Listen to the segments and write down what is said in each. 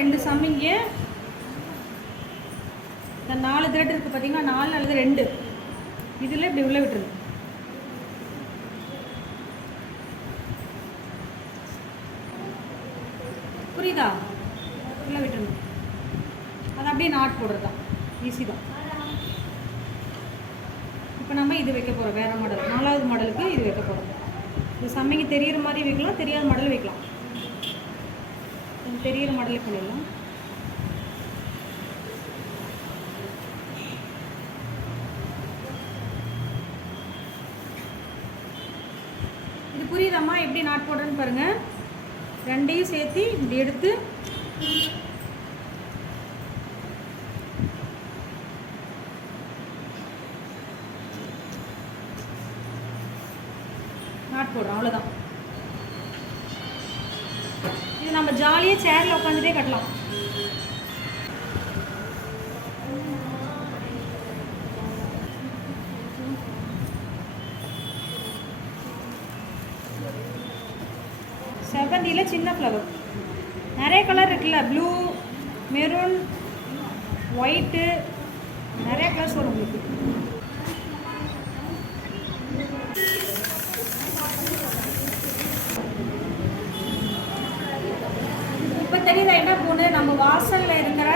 2 சம்மிங்க. இந்த 4 த்ரெட் இருக்குது பார்த்தீங்கன்னா, 4 அல்லது 2 இதில் இப்படி உள்ளே விட்டுருங்க. புரியுதா? உள்ளே விட்டுருங்க. அது அப்படியே நாட் போடுறது தான், ஈஸி தான். இப்போ நம்ம இது வைக்க போகிறோம், வேறு மாடல். 4வது மாடலுக்கு இது வைக்க போகிறோம். இந்த சம்மிங்க தெரிகிற மாதிரி வைக்கலாம், தெரியாத மாடல் வைக்கலாம். தெரிகிற மாடலே பண்ணிடலாம். இது புரியுதாம்மா எப்படி நாட் போடுறேன்னு பாருங்கள். 2ஐயும் சேர்த்து இப்படி எடுத்து நாட் போடுறோம், அவ்வளோதான். இது நம்ம ஜாலியாக சேரில் உட்காந்துட்டே கட்டலாம். செவந்தியில் சின்ன ஃப்ளவர் நிறைய கலர் இருக்குல்ல, ப்ளூ, மெரூன், ஒயிட்டு, நிறைய கலர்ஸ் வரும் உங்களுக்கு. இப்போ தெரியுதா என்ன பூன்னு? நம்ம வாசலில் இருக்கிற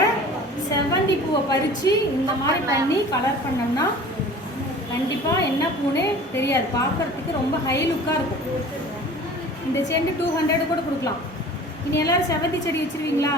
செவந்தி பூவை பறித்து இந்த மாதிரி பண்ணி கலர் பண்ணோம்னா கண்டிப்பாக என்ன பூன்னு தெரியாது. பார்க்குறதுக்கு ரொம்ப ஹை லுக்காக இருக்கும். இந்த செண்டு 200 கூட கொடுக்கலாம். இனி எல்லோரும் செவந்தி செடி வச்சுருவீங்களா?